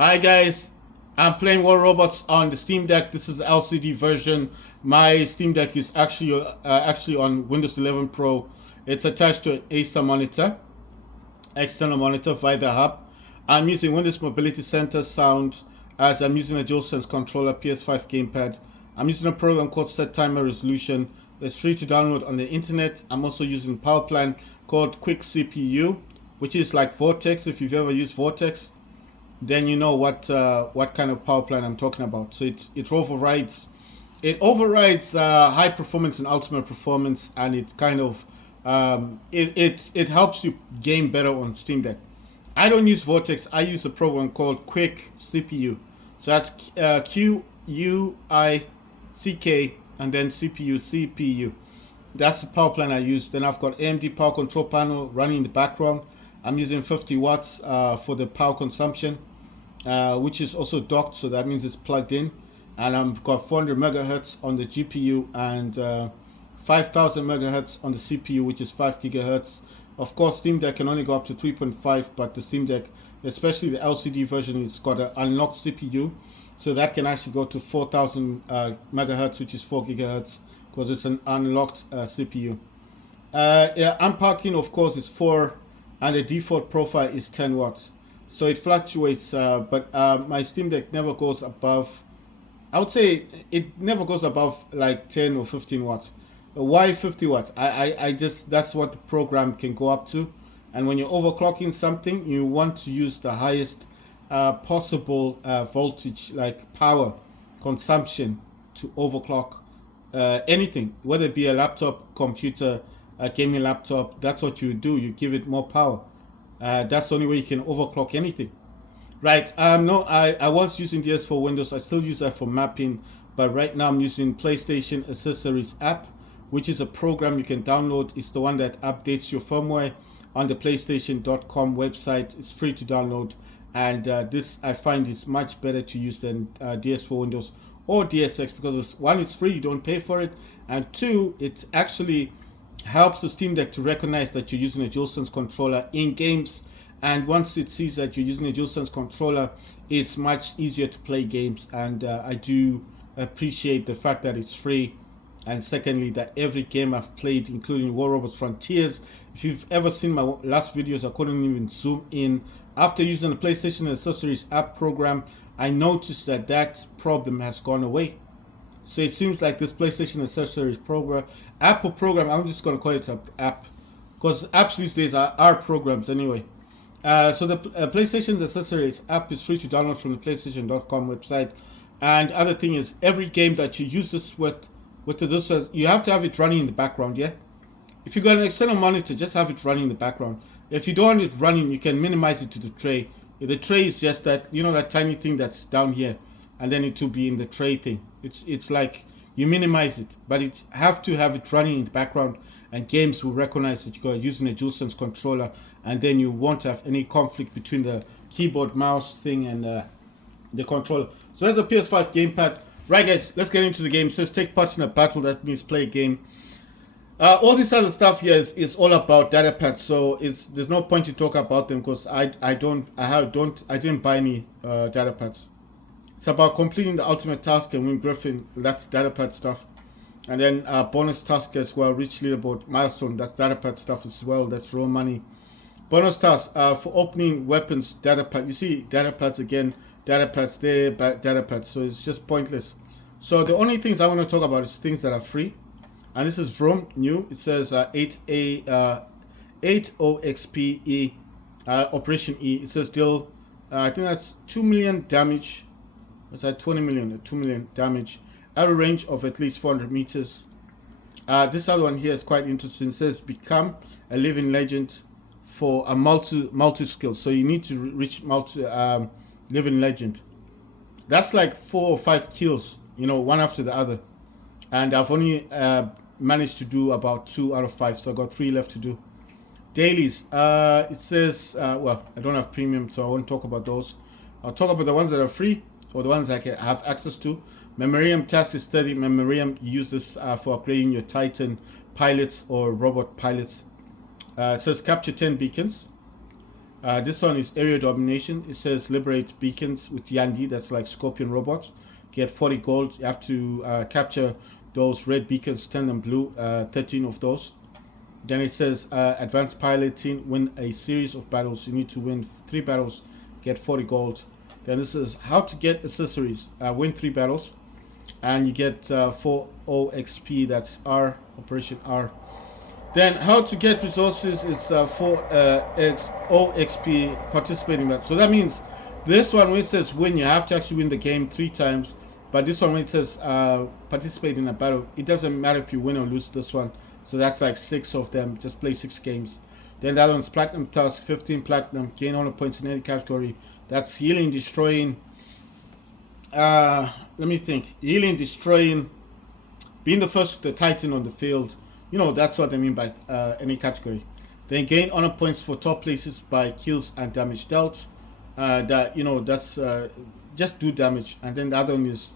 Hi guys, I'm playing War Robots on the Steam Deck. This is the LCD version. My Steam Deck is actually on Windows 11 Pro. It's attached to an Acer monitor, external monitor via the hub. I'm using Windows Mobility Center sound as I'm using a DualSense controller, PS5 gamepad. I'm using a program called Set Timer Resolution. It's free to download on the internet. I'm also using a power plan called Quick CPU, which is like Vortex. If you've ever used Vortex, then you know what kind of power plant I'm talking about. So it overrides high performance and ultimate performance, and it kind of it helps you game better on Steam Deck. I don't use Vortex. I use a program called Quick CPU. So that's QUICK and then CPU. That's the power plant I use. Then I've got AMD power control panel running in the background. I'm using 50 watts for the power consumption, which is also docked, so that means it's plugged in. And I've got 400 megahertz on the GPU and 5000 megahertz on the CPU, which is 5 gigahertz. Of course, Steam Deck can only go up to 3.5, but the Steam Deck, especially the LCD version, it's got an unlocked CPU, so that can actually go to 4000 megahertz, which is 4 gigahertz, because it's an unlocked CPU. Yeah, unpacking, of course, is 4, and the default profile is 10 watts. So it fluctuates, but my Steam Deck never goes above, I would say it never goes above like 10 or 15 watts. Why 50 watts? I just, that's what the program can go up to. And when you're overclocking something, you want to use the highest possible voltage, like power consumption, to overclock anything, whether it be a laptop, computer, a gaming laptop. That's what you do. You give it more power. That's the only way you can overclock anything. Right. No, I was using DS for Windows. I still use that for mapping. But right now I'm using PlayStation Accessories app, which is a program you can download. It's the one that updates your firmware on the PlayStation.com website. It's free to download. And this I find is much better to use than DS for Windows or DSX, because one, it's free, you don't pay for it. And two, it actually helps the Steam Deck to recognize that you're using a DualSense controller in games. And once it sees that you're using a DualSense controller, it's much easier to play games. And I do appreciate the fact that it's free. And secondly, that every game I've played, including War Robots Frontiers, if you've ever seen my last videos, I couldn't even zoom in. After using the PlayStation Accessories app program, I noticed that that problem has gone away. So it seems like this PlayStation Accessories program, Apple program, I'm just going to call it an app, because apps these days are programs anyway. So the PlayStation Accessories app is free to download from the PlayStation.com website. And other thing is, every game that you use this with the you have to have it running in the background, yeah? If you got an external monitor, just have it running in the background. If you don't want it running, you can minimize it to the tray. The tray is just that, you know, that tiny thing that's down here, and then it will be in the tray thing. It's like you minimize it, but it have to have it running in the background, and games will recognize that you're using a DualSense controller, and then you won't have any conflict between the keyboard mouse thing and the controller. So there's a PS5 gamepad. Right, guys, let's get into the game. It says take part in a battle. That means play a game. All this other stuff here is all about data pads, so there's no point to talk about them, because I didn't buy any data pads. It's about completing the ultimate task and win Griffin. That's data pad stuff, and then bonus task as well. Reach leaderboard milestone. That's data pad stuff as well. That's raw money. Bonus task for opening weapons. Data pad. You see data pads again. Data pads there. Data pads. So it's just pointless. So the only things I want to talk about is things that are free. And this is from new. It says 80XPE Operation E. It says deal, I think that's 2 million damage. That's at 20 million, 2 million damage at a range of at least 400 meters. This other one here is quite interesting. It says become a living legend for a multi skill. So you need to reach living legend. That's like 4 or 5 kills, you know, one after the other. And I've only managed to do about 2 out of 5, so I've got 3 left to do. Dailies. It says, well, I don't have premium, so I won't talk about those. I'll talk about the ones that are free, or the ones I can have access to. Memoriam task is 30. Memoriam, you use this for upgrading your Titan pilots or robot pilots. It says capture 10 beacons. This one is area domination. It says liberate beacons with Yandi. That's like Scorpion robots. Get 40 gold. You have to capture those red beacons, turn them blue. 13 of those. Then it says advanced piloting. Win a series of battles. You need to win 3 battles. Get 40 gold. Then this is how to get accessories. Win 3 battles. And you get 4 OXP. That's R. Operation R. Then how to get resources is 4 OXP participating battle. So that means this one when it says win, you have to actually win the game 3 times. But this one when it says participate in a battle, it doesn't matter if you win or lose this one. So that's like 6 of them. Just play 6 games. Then that one's platinum task, 15 platinum, gain honor points in any category. That's healing, destroying. Let me think. Healing, destroying, being the first with the Titan on the field. You know, that's what I mean by any category. Then gain honor points for top places by kills and damage dealt. That, you know, that's just do damage. And then the other one is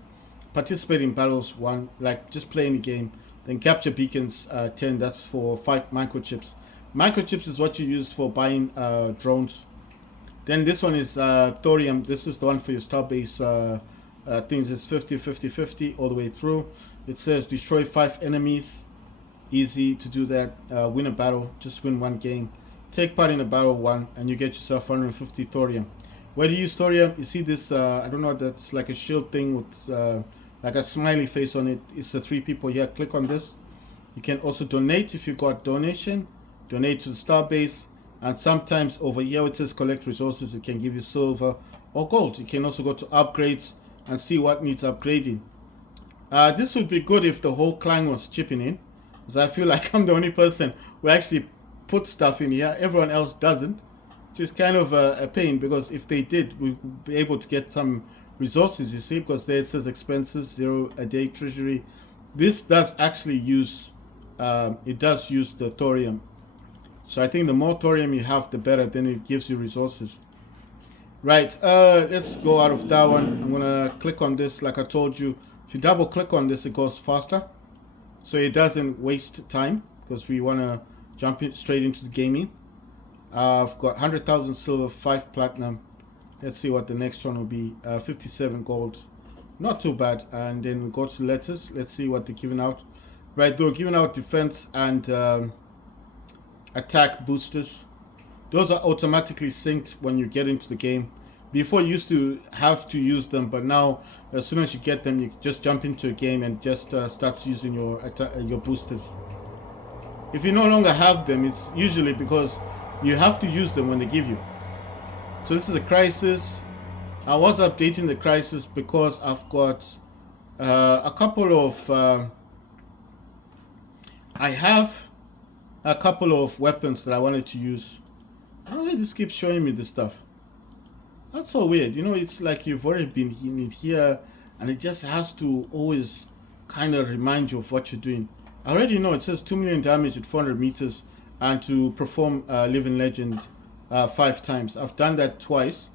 participate in battles 1, like just play any game. Then capture beacons 10, that's for fight microchips. Microchips is what you use for buying drones. Then this one is thorium. This is the one for your starbase things. Is 50 50 50 all the way through. It says destroy 5 enemies. Easy to do that. Win a battle, just win 1 game. Take part in a battle 1 and you get yourself 150 thorium. Where do you use thorium? You see this I don't know, that's like a shield thing with like a smiley face on it. It's the 3 people here. Click on this. You can also donate if you got donation. Donate to the starbase. And sometimes over here it says collect resources. It can give you silver or gold. You can also go to upgrades and see what needs upgrading. This would be good if the whole clan was chipping in, because I feel like I'm the only person who actually put stuff in here. Everyone else doesn't, which is kind of a pain, because if they did, we would be able to get some resources, you see, because there it says expenses 0 a day treasury. This does actually use it does use the thorium. So I think the more thorium you have, the better. Then it gives you resources. Right, let's go out of that one. I'm gonna click on this. Like I told you, if you double click on this, it goes faster, so it doesn't waste time, because we want to jump straight into the gaming. I've got 100,000 silver, 5 platinum. Let's see what the next one will be. 57 gold, not too bad. And then we go to letters. Let's see what they're giving out. Right, they're giving out defense and attack boosters. Those are automatically synced when you get into the game. Before you used to have to use them, but now as soon as you get them, you just jump into a game and just starts using your boosters. If you no longer have them, it's usually because you have to use them when they give you. So this is a crisis. I was updating the crisis because I've got a couple of I have a couple of weapons that I wanted to use. Why this keeps showing me this stuff? That's so weird. You know, it's like you've already been in it here, and it just has to always kind of remind you of what you're doing. I already know it says 2 million damage at 400 meters and to perform Living Legend 5 times. I've done that twice.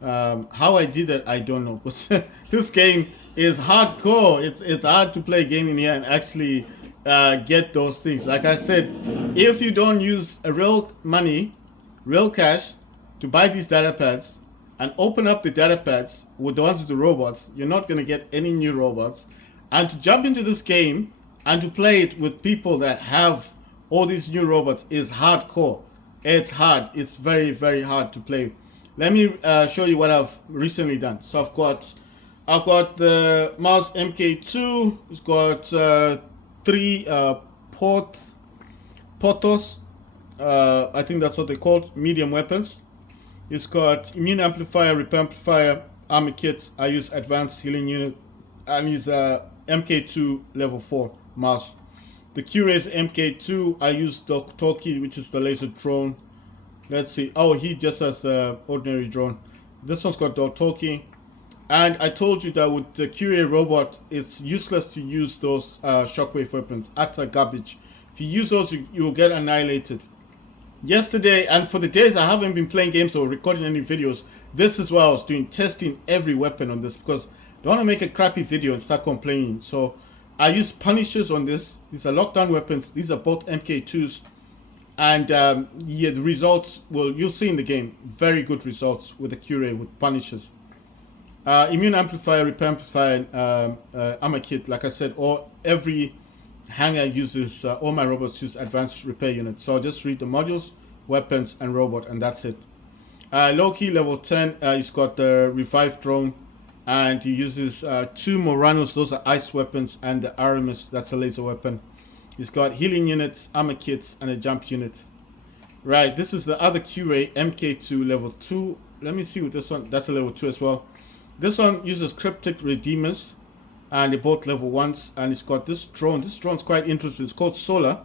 How I did that, I don't know. But this game is hardcore. It's hard to play a game in here and actually get those things. Like I said, if you don't use a real money, real cash to buy these data pads and open up the data pads with the ones with the robots, you're not going to get any new robots. And to jump into this game and to play it with people that have all these new robots is hardcore. It's hard. It's very, very hard to play. Let me show you what I've recently done. So I've got the Mars MK2. It's got 3 Portos. I think that's what they're called, medium weapons. It's got immune amplifier, repair amplifier, armor kit. I use advanced healing unit, and it's MK2 level 4 Mars. The Q-Rays MK2, I use the Toki, which is the laser drone. Let's see. Oh, he just has the ordinary drone. This one's got the Toki. And I told you that with the Q-Ray robot, it's useless to use those shockwave weapons. Utter garbage. If you use those, you'll get annihilated. Yesterday, and for the days I haven't been playing games or recording any videos, this is what I was doing, testing every weapon on this, because I don't want to make a crappy video and start complaining. So I use Punishers on this. These are lockdown weapons. These are both MK2s. And yeah, the results, well, you'll see in the game, very good results with the Curie, with Punishers. Immune Amplifier, Repair Amplifier, and Armor Kit, like I said, every hangar uses, all my robots use Advanced Repair Unit. So I'll just read the modules, weapons, and robot, and that's it. Loki, level 10, he's got the Revive Drone, and he uses 2 Moranos, those are ice weapons, and the Aramis, that's a laser weapon. He's got healing units, armor kits, and a jump unit. Right, this is the other Q-Ray, MK2 level 2. Let me see with this one. That's a level 2 as well. This one uses Cryptic Redeemers, and they're both level 1s. And it's got this drone. This drone's quite interesting. It's called Solar.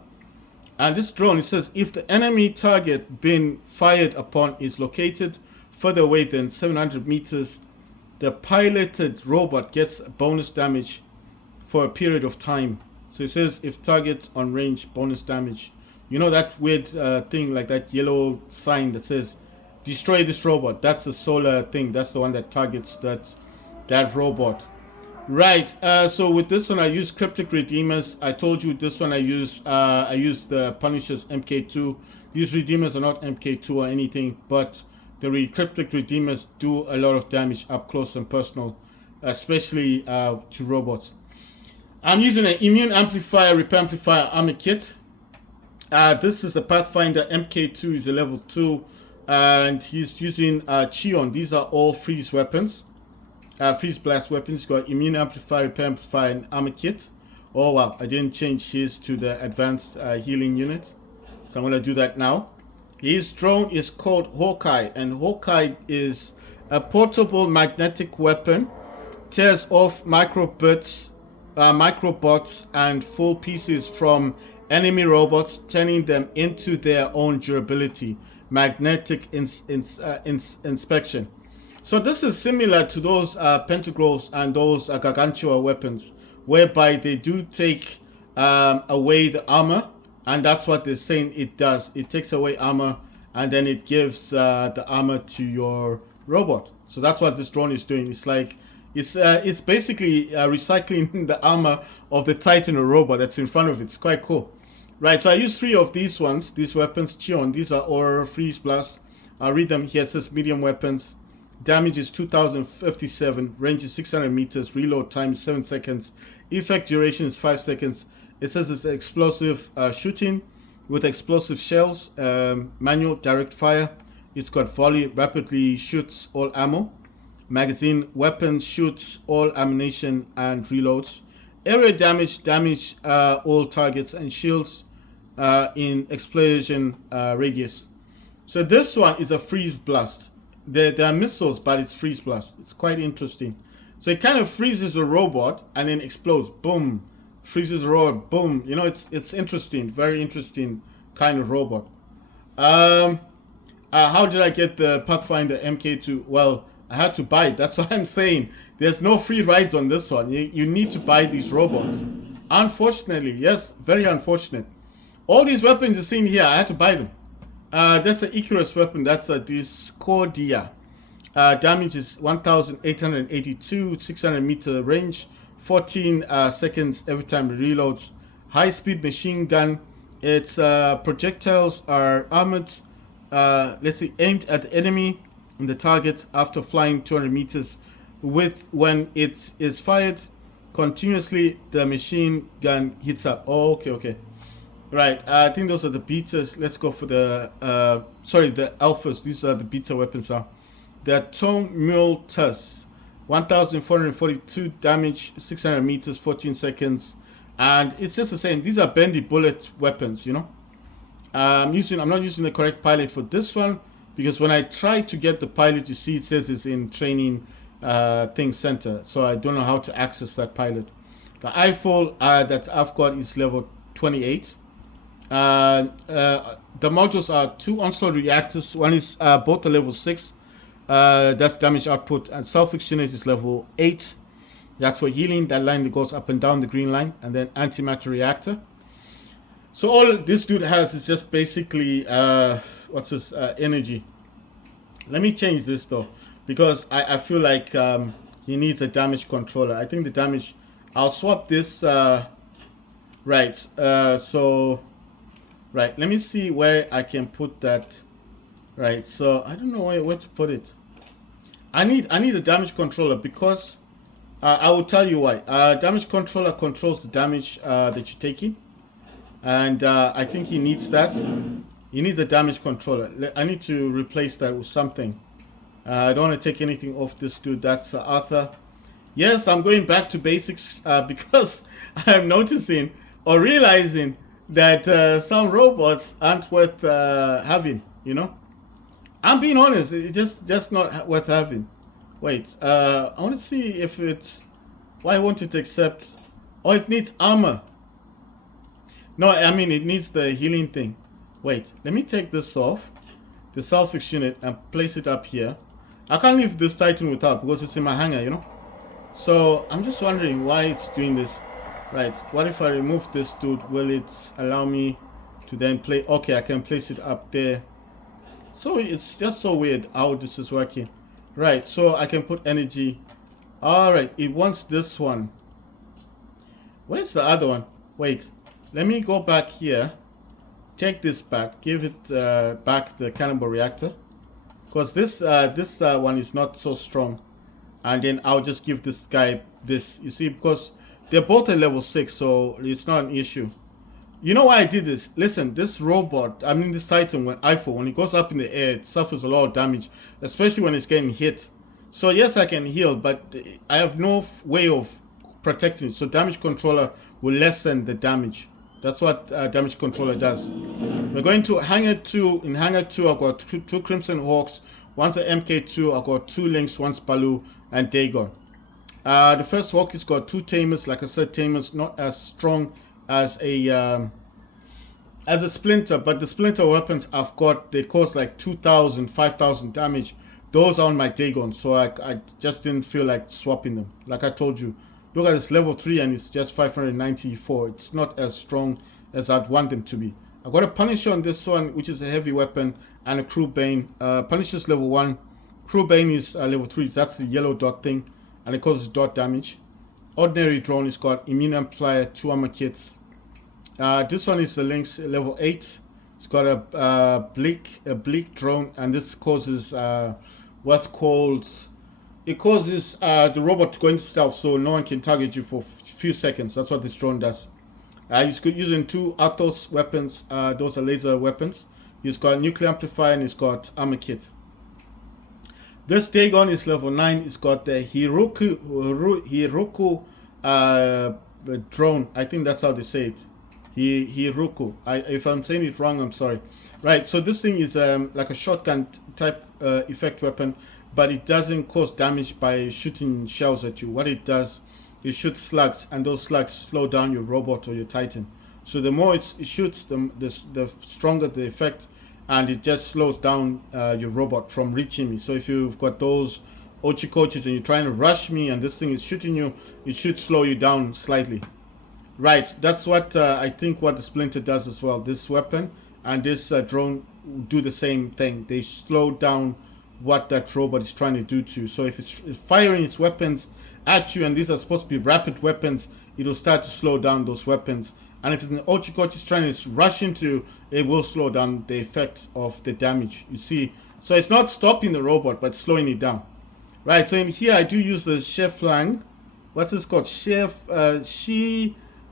And this drone, it says, if the enemy target being fired upon is located further away than 700 meters, the piloted robot gets bonus damage for a period of time. So it says if target on range, bonus damage. You know that weird thing, like that yellow sign that says destroy this robot? That's the Solar thing. That's the one that targets that robot. Right. So with this one, I use Cryptic Redeemers. I told you this one I use the Punisher's MK2. These Redeemers are not MK2 or anything, but the Cryptic Redeemers do a lot of damage up close and personal, especially to robots. I'm using an Immune Amplifier, Repair Amplifier, Armor Kit. This is a Pathfinder. MK2 is a level 2, and he's using Chion. These are all freeze weapons, freeze blast weapons. He's got Immune Amplifier, Repair Amplifier, and Armor Kit. Oh wow, I didn't change his to the advanced healing unit, so I'm gonna do that now. His drone is called Hawkeye, and Hawkeye is a portable magnetic weapon. Tears off microbots and full pieces from enemy robots, turning them into their own durability. Magnetic inspection. So this is similar to those Pentagros and those Gargantua weapons, whereby they do take away the armor, and that's what they're saying it does. It takes away armor, and then it gives the armor to your robot. So that's what this drone is doing. It's like it's basically recycling the armor of the Titan or robot that's in front of it. It's quite cool. Right, so I use 3 of these ones, these weapons, Chion. These are Aura, Freeze Blast. I'll read them here. It says medium weapons. Damage is 2057. Range is 600 meters. Reload time is 7 seconds. Effect duration is 5 seconds. It says it's explosive shooting with explosive shells. Manual direct fire. It's got volley, rapidly shoots all ammo. Magazine, weapon, shoots all ammunition and reloads. Area damage all targets and shields in explosion radius. So this one is a freeze blast. There are missiles, but it's freeze blast. It's quite interesting. So it kind of freezes a robot and then explodes. Boom. Freezes a robot. Boom. You know, it's interesting. Very interesting kind of robot. How did I get the Pathfinder MK2? Well, I had to buy it. That's what I'm saying. There's no free rides on this one. You need to buy these robots. Unfortunately, yes, very unfortunate. All these weapons you're seeing here, I had to buy them. That's an Icarus weapon. That's a Discordia. Damage is 1,882, 600 meter range, 14 seconds every time it reloads. High speed machine gun. Its projectiles are armored. Let's see, aimed at the enemy and the target after flying 200 meters. When it is fired continuously, the machine gun hits up. Oh, okay. Right, I think those are the betas. Let's go for the the alphas. These are the beta weapons now. The Tumultus, 1,442 damage, 600 meters, 14 seconds, and it's just the same. These are bendy bullet weapons, you know. I'm not using the correct pilot for this one, because when I try to get the pilot, you see it says it's in training thing center, so I don't know how to access that pilot. The IFOL that I've got is level 28. The modules are 2 onslaught reactors. One is both a level 6. That's damage output, and self-extinguish is level 8. That's for healing. That line that goes up and down, the green line, and then antimatter reactor. So all this dude has is just basically energy. Let me change this though, because I feel like he needs a damage controller. I think the damage, I'll swap this. Right. So Right, let me see where I can put that. Right, so I don't know where to put it. I need a damage controller because I will tell you why. Damage controller controls the damage that you're taking, and I think he needs that. He needs a damage controller. I need to replace that with something. I don't want to take anything off this dude. That's Arthur. Yes, I'm going back to basics because I'm noticing or realizing that some robots aren't worth having. You know, I'm being honest. It's just not worth having. Wait, I want to see if it's. Why won't it accept? Oh, it needs armor. No, I mean it needs the healing thing. Wait, let me take this off, the Selfix unit, and place it up here. I can't leave this Titan without because it's in my hangar, you know. So I'm just wondering why it's doing this. Right, what if I remove this dude? Will it allow me to then play? Okay, I can place it up there. So it's just so weird how this is working. Right, so I can put energy. Alright, it wants this one. Where's the other one? Wait, let me go back here. Take this back. Give it back the cannonball reactor. Because this one is not so strong. And then I'll just give this guy this. You see, because they're both at level 6, so it's not an issue. You know why I did this? Listen, this robot, I mean this Titan, when it goes up in the air, it suffers a lot of damage. Especially when it's getting hit. So yes, I can heal, but I have no way of protecting it. So damage controller will lessen the damage. That's what damage controller does. We're going to Hangar 2. In Hangar 2, I've got two Crimson Hawks. One's a MK2. I've got 2 Lynx, one's Baloo, and Dagon. The first Hawk has got 2 Tamers. Like I said, Tamers not as strong as a Splinter, but the Splinter weapons I've got, they cause like 2,000, 5,000 damage. Those are on my Dagon, so I just didn't feel like swapping them. Like I told you, look at this level 3 and it's just 594. It's not as strong as I'd want them to be. I got a Punisher on this one, which is a heavy weapon, and a Crew Bane. Punisher's level 1. Crew Bane is level 3. That's the yellow dot thing, and it causes dot damage. Ordinary drone has got immune amplifier, 2 armor kits. This one is the Lynx level 8. It's got a bleak drone, and this causes what's called. It causes the robot to go into stealth, so no one can target you for a few seconds. That's what this drone does. He's using 2 Athos weapons. Those are laser weapons. He's got a nuclear amplifier and he's got armor kit. This Dagon is level 9. It's got the Hiroku drone. I think that's how they say it. Hiroku. If I'm saying it wrong, I'm sorry. Right, so this thing is like a shotgun type effect weapon, but it doesn't cause damage by shooting shells at you. What it does, it shoots slugs, and those slugs slow down your robot or your Titan. So the more it shoots, the stronger the effect, and it just slows down your robot from reaching me. So if you've got those Ochi-Kochis and you're trying to rush me and this thing is shooting you, it should slow you down slightly. Right, that's what I think what the Splinter does as well. This weapon and this drone do the same thing. They slow down what that robot is trying to do to you. So if it's firing its weapons at you, and these are supposed to be rapid weapons, it'll start to slow down those weapons. And if an Ochi-Kochi is trying to rush into you, it will slow down the effect of the damage. You see, so it's not stopping the robot, but slowing it down. Right, so in here I do use the Sheflang. What's this called?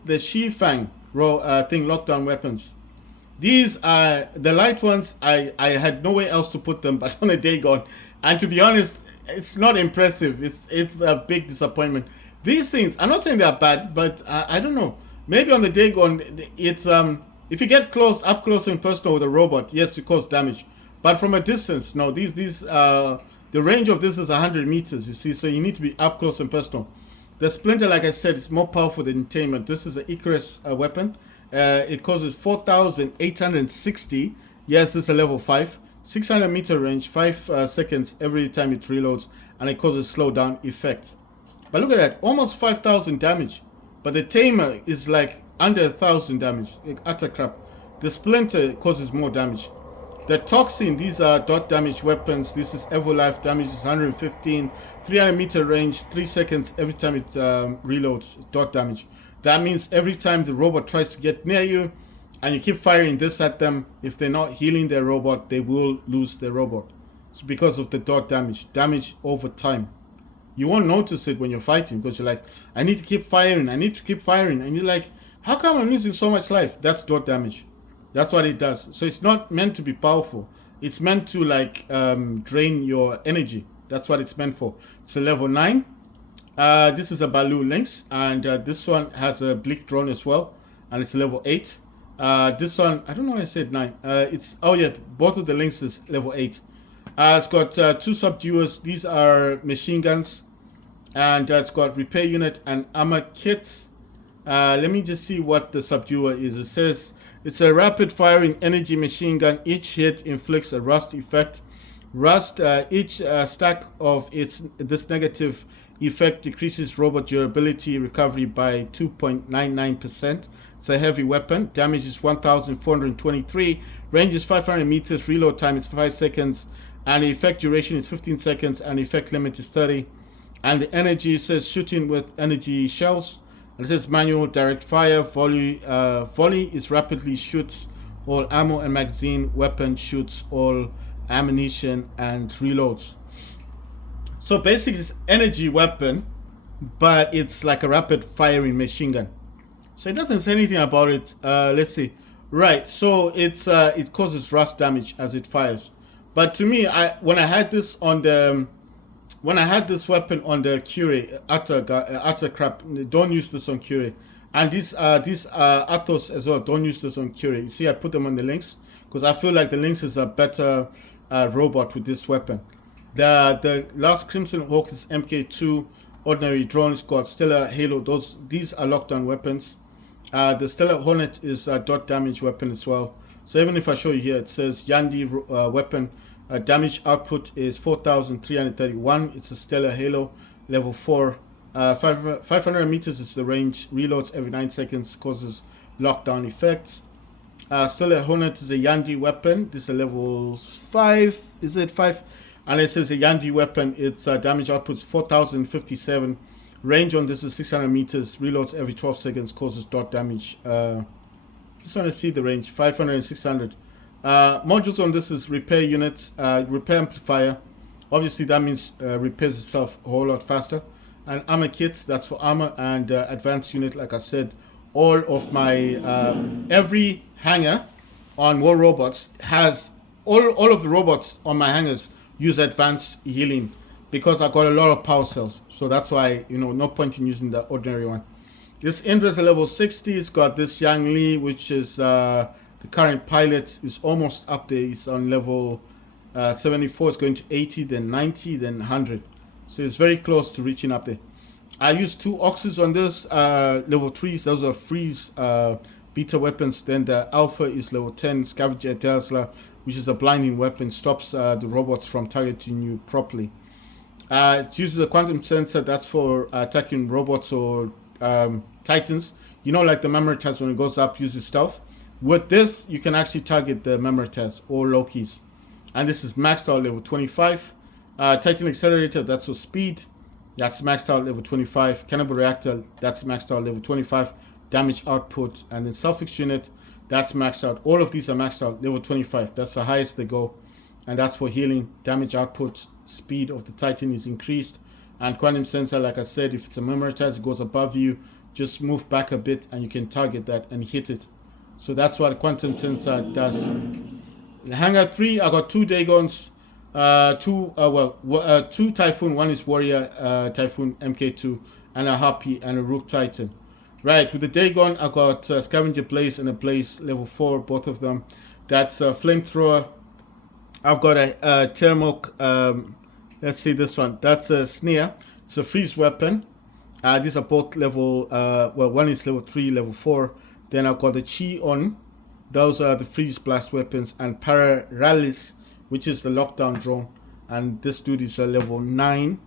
The Shifang thing, lockdown weapons. These are the light ones. I had no way else to put them but on a Dagon, and to be honest, it's not impressive. It's a big disappointment. These things, I'm not saying they're bad, but I don't know. Maybe on the Dagon, it's if you get up close and personal with a robot, yes, you cause damage, but from a distance, no. These the range of this is 100 meters. You see, so you need to be up close and personal. The Splinter, like I said, is more powerful than Tamer. This is an Icarus weapon. It causes 4,860. Yes, this is a level 5. 600 meter range, 5 seconds every time it reloads, and it causes slowdown effect. But look at that, almost 5,000 damage. But the Tamer is like under 1,000 damage, like utter crap. The Splinter causes more damage. The Toxin, these are dot damage weapons. This is Evolife, damage is 115, 300 meter range, 3 seconds every time it reloads, dot damage. That means every time the robot tries to get near you, and you keep firing this at them, if they're not healing their robot, they will lose their robot. It's because of the dot damage over time. You won't notice it when you're fighting because you're like, I need to keep firing, and you're like, how come I'm losing so much life? That's dot damage. That's what it does. So it's not meant to be powerful. It's meant to like drain your energy. That's what it's meant for. It's a level 9. This is a Balu Lynx, and this one has a Bleak drone as well, and it's a level 8. This one, I don't know why I said 9. Both of the Lynx is level 8. It's got 2 subduers. These are machine guns, and it's got repair unit and armor kit. Let me just see what the subduer is. It says it's a rapid firing energy machine gun. Each hit inflicts a rust effect. Each stack of this negative effect decreases robot durability recovery by 2.99%. It's a heavy weapon. Damage is 1,423. Range is 500 meters. Reload time is 5 seconds. And the effect duration is 15 seconds. And the effect limit is 30. And the energy says shooting with energy shells. And it says manual direct fire. Volley is rapidly shoots all ammo and magazine. Weapon shoots all ammunition and reloads. So basically it's energy weapon, but it's like a rapid firing machine gun. So it doesn't say anything about it. Let's see. Right, so it causes rust damage as it fires. But to me, when I had this weapon on the Curie, utter crap, don't use this on Curie. And these Athos as well, don't use this on Curie. You see, I put them on the Lynx because I feel like the Lynx is a better robot with this weapon. The last Crimson Hawk is MK2 ordinary drone. It's got Stellar Halo. These are lockdown weapons. The Stellar Hornet is a dot damage weapon as well. So even if I show you here, it says Yandi weapon. Damage output is 4,331. It's a Stellar Halo level 4. 500 meters is the range. Reloads every 9 seconds. Causes lockdown effects. Stellar Hornet is a Yandi weapon. This is a level 5. Is it 5? And it says a Yandi weapon. Its damage output is 4,057. Range on this is 600 meters. Reloads every 12 seconds. Causes dot damage. Just want to see the range. 500 and 600. Modules on this is repair units. Repair amplifier. Obviously that means repairs itself a whole lot faster. And armor kits. That's for armor. And advanced unit. Like I said, all of my every hanger on War Robots has all of the robots on my hangers use advanced healing because I got a lot of power cells. So that's why, no point in using the ordinary one. This Indra is a level 60. It's got this Yang Li, which is the current pilot. Is almost up there. It's on level 74. It's going to 80, then 90, then 100. So it's very close to reaching up there. I used 2 Oxys on this, level 3s. Those are freeze beta weapons. Then the Alpha is level 10, Scavenger Tesla, which is a blinding weapon, stops the robots from targeting you properly. It uses a quantum sensor. That's for attacking robots or titans. Like the Memoritaz, when it goes up, uses stealth. With this, you can actually target the Memoritaz or Lokis. And this is maxed out level 25. Titan Accelerator, that's for speed. That's maxed out level 25. Cannibal Reactor, that's maxed out level 25. Damage output. And then Self-Fix Unit, that's maxed out. All of these are maxed out level 25. That's the highest they go. And that's for healing. Damage output. Speed of the Titan is increased. And Quantum Sensor, like I said, if it's a Memoritaz, it goes above you. Just move back a bit and you can target that and hit it. So that's what Quantum Sensor does. The Hangar 3, I got 2 Dagons. 2 Typhoon. One is Warrior Typhoon MK2 and a Harpy and a Rook Titan. Right, with the Dagon, I got Scavenger Blaze and a Blaze level 4, both of them. That's a Flamethrower. I've got a Thermal, let's see this one. That's a Sneer. It's a freeze weapon. These are both level, one is level 3, level 4. Then I've got the Chi-On. Those are the freeze blast weapons. And Pararalis, which is the lockdown drone. And this dude is a level 9.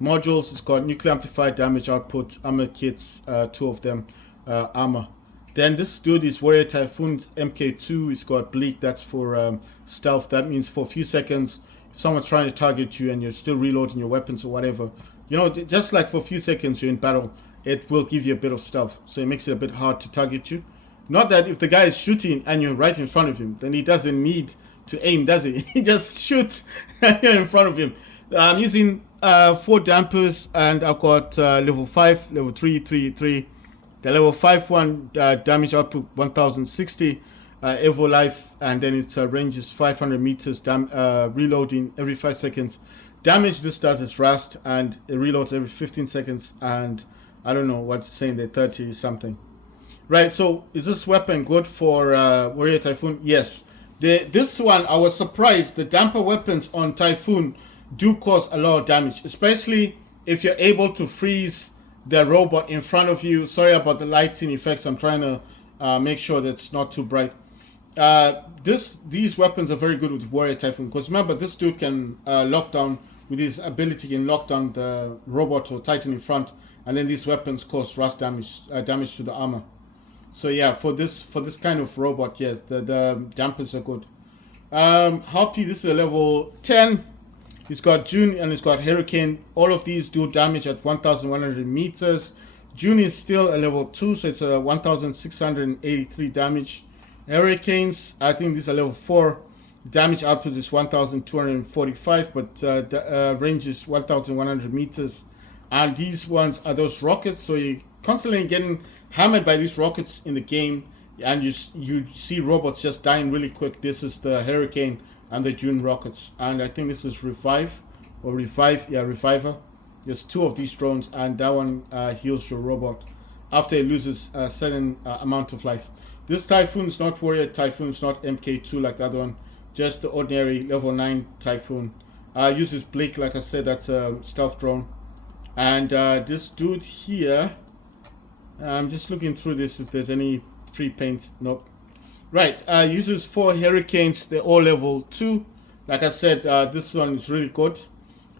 Modules, it's got nuclear amplified damage output, armor kits, 2 of them, armor. Then this dude is Warrior Typhoon MK2. It's got Bleak, that's for stealth. That means for a few seconds, if someone's trying to target you and you're still reloading your weapons or whatever, just like for a few seconds you're in battle, it will give you a bit of stealth. So it makes it a bit hard to target you. Not that if the guy is shooting and you're right in front of him, then he doesn't need to aim, does he? He just shoots in front of him. I'm using 4 dampers, and I've got level 5, level 3, 3, 3. The level 5 one, damage output 1060, Evo life, and then its range is 500 meters, reloading every 5 seconds. Damage this does is rust, and it reloads every 15 seconds, and I don't know what's saying there, 30 something. Right, so is this weapon good for Warrior Typhoon? Yes. This one, I was surprised. The damper weapons on Typhoon do cause a lot of damage, especially if you're able to freeze the robot in front of you. Sorry about the lighting effects. I'm trying to make sure that it's not too bright. These weapons are very good with Warrior Typhoon, because remember, this dude can lock down, with his ability, can lock down the robot or Titan in front, and then these weapons cause rust damage, damage to the armor. So yeah, for this kind of robot, yes, the dampers are good. Harpy, this is a level 10. He's got June and he's got Hurricane. All of these do damage at 1,100 meters. June is still a level 2, so it's a 1,683 damage. Hurricanes, I think these are level 4. Damage output is 1,245, but the range is 1,100 meters. And these ones are those rockets, so you're constantly getting hammered by these rockets in the game, and you see robots just dying really quick. This is the Hurricane and the June rockets, and I think this is Revive. Yeah, Reviver. There's 2 of these drones, and that one heals your robot after it loses a certain amount of life. This Typhoon is not Warrior Typhoon, it's not MK2 like the other one, just the ordinary level 9 Typhoon. Uses Blake, like I said, that's a stealth drone. And this dude here, I'm just looking through this if there's any free paint. Nope. Right, uses 4 Hurricanes, they're all level 2. Like I said, this one is really good.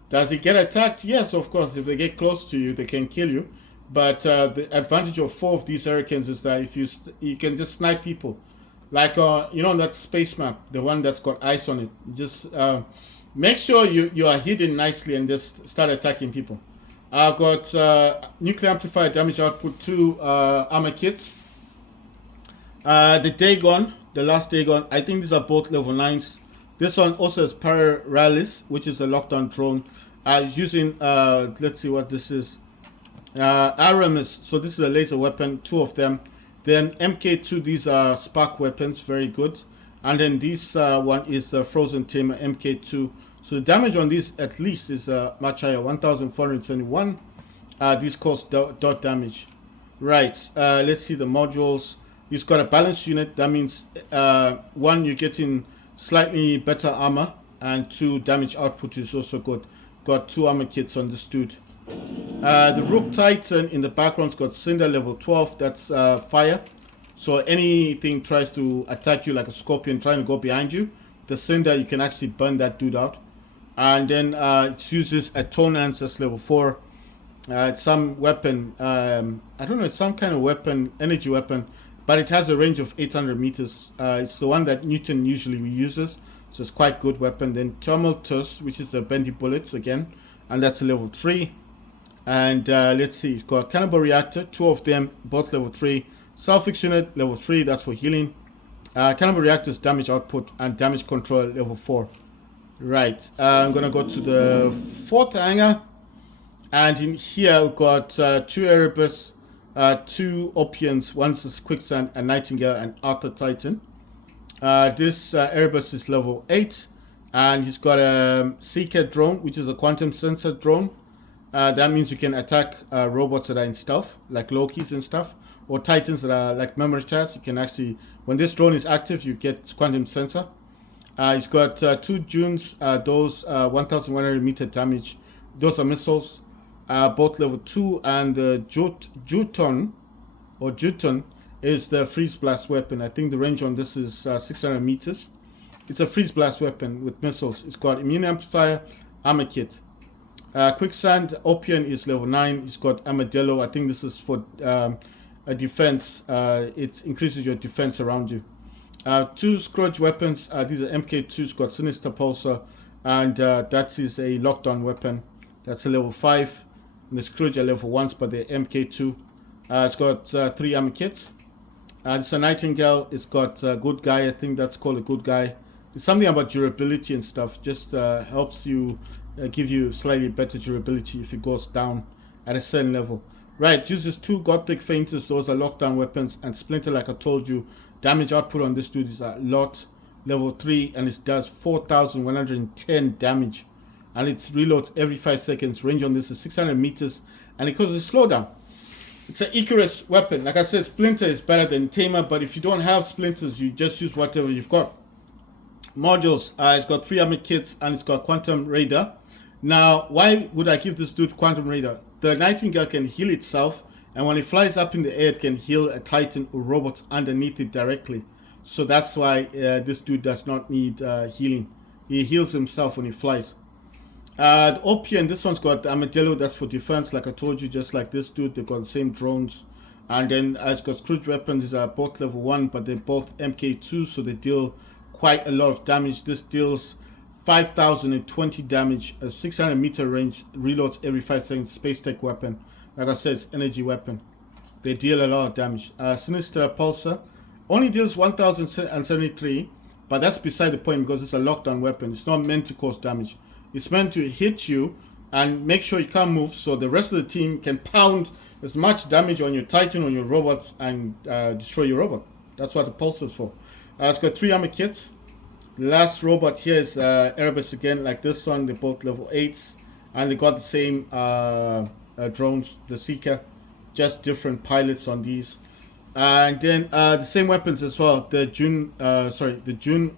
Does he get attacked? Yes, of course. If they get close to you, they can kill you. But the advantage of 4 of these Hurricanes is that if you can just snipe people. Like, on that space map, the one that's got ice on it. Just make sure you are hidden nicely and just start attacking people. I've got nuclear amplifier damage output 2 armor kits. The Dagon, the last Dagon, I think these are both level 9s. This one also has Pararalis, which is a lockdown drone. Using, let's see what this is. Aramis, so this is a laser weapon, 2 of them. Then MK2, these are spark weapons, very good. And then this one is the Frozen Tamer MK2. So the damage on these at least is much higher, 1,471. These cause dot damage. Right, let's see the modules. He's got a balanced unit. That means 1, you're getting slightly better armor, and 2, damage output is also good. Got 2 armor kits on this dude. The Rook Titan in the background's got Cinder level 12. That's fire. So anything tries to attack you, like a scorpion trying to go behind you, the Cinder, you can actually burn that dude out. And then it uses a Tonance, that's level 4. It's some weapon, I don't know, it's some kind of weapon, energy weapon, but it has a range of 800 meters. It's the one that Newton usually uses, so it's quite good weapon. Then Tumultus, which is the bendy bullets again, and that's a level 3. And let's see, it's got Cannibal Reactor, 2 of them, both level 3. Self-Fix Unit, level 3, that's for healing. Cannibal Reactor's damage output and damage control, level 4. Right, I'm gonna go to the 4th hangar, and in here we've got 2 Erebus, 2 Opians, one's is Quicksand, a Nightingale, and Arthur Titan. This Erebus is level 8, and he's got a Seeker drone, which is a quantum sensor drone. That means you can attack robots that are in stealth, like Lokis and stuff, or Titans that are like memory tasks. You can actually, when this drone is active, you get quantum sensor. He's got 2 Junes, those 1,100 meter damage. Those are missiles, both level 2, and the Juton is the freeze blast weapon. I think the range on this is 600 meters. It's a freeze blast weapon with missiles. It's got immune amplifier, armor kit. Quicksand Opian is level 9. He's got Armadillo. I think this is for a defense. It increases your defense around you. 2 Scourge weapons. These are MK2's got Sinister Pulsar, and that is a lockdown weapon. That's a level 5. And the Scourge are level 1s, but they're MK2. It's got 3 armor kits. It's a Nightingale. It's got a good guy. I think that's called a good guy. It's something about durability and stuff. Just helps you give you slightly better durability if it goes down at a certain level. Right, uses two Gothic Fainters. Those are lockdown weapons. And Splinter, like I told you, damage output on this dude is a lot. Level 3, and it does 4,110 damage. And it reloads every 5 seconds. Range on this is 600 meters. And it causes a slowdown. It's an Icarus weapon. Like I said, Splinter is better than Tamer, but if you don't have Splinters, you just use whatever you've got. Modules. It's got 3 armor kits, and it's got Quantum Radar. Now, why would I give this dude Quantum Radar? The Nightingale can heal itself, and when it flies up in the air, it can heal a Titan or robot underneath it directly. So that's why this dude does not need healing. He heals himself when he flies. The OP, and this one's got the Armadillo, that's for defense, like I told you, just like this dude. They've got the same drones. And then it's got Scrooge weapons. These are both level 1, but they're both MK2, so they deal quite a lot of damage. This deals 5,020 damage, a 600 meter range, reloads every 5 seconds, space tech weapon. Like I said, it's energy weapon. They deal a lot of damage. Sinister Pulsar only deals 1,073, but that's beside the point because it's a lockdown weapon. It's not meant to cause damage. It's meant to hit you and make sure you can't move, so the rest of the team can pound as much damage on your Titan, on your robots, and destroy your robot. That's what the Pulsar is for. It's got 3 armor kits. The last robot here is Erebus again, like this one. They're both level 8s, and they got the same drones, the Seeker, just different pilots on these. And then the same weapons as well. The June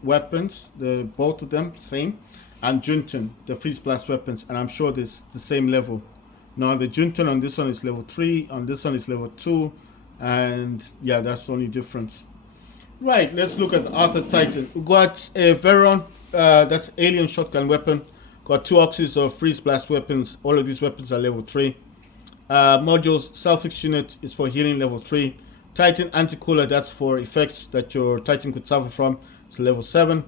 weapons, the both of them same, and Juntun, the freeze blast weapons, and I'm sure this the same level. Now the Juntun on this one is level 3, on this one is level 2, and yeah, that's the only difference. Right, let's look at the Arthur Titan. We got a Veron, that's alien shotgun weapon. Got 2 oxys of freeze blast weapons. All of these weapons are level 3. Modules, Selfish Unit is for healing, level 3. Titan Anti-Cooler, that's for effects that your Titan could suffer from. It's level 7.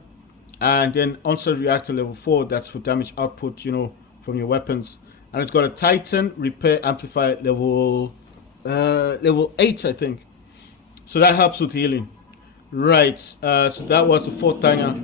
And then Onslaught Reactor, level 4, that's for damage output, from your weapons. And it's got a Titan Repair Amplifier, level 8, I think. So that helps with healing. Right, so that was the 4th timer.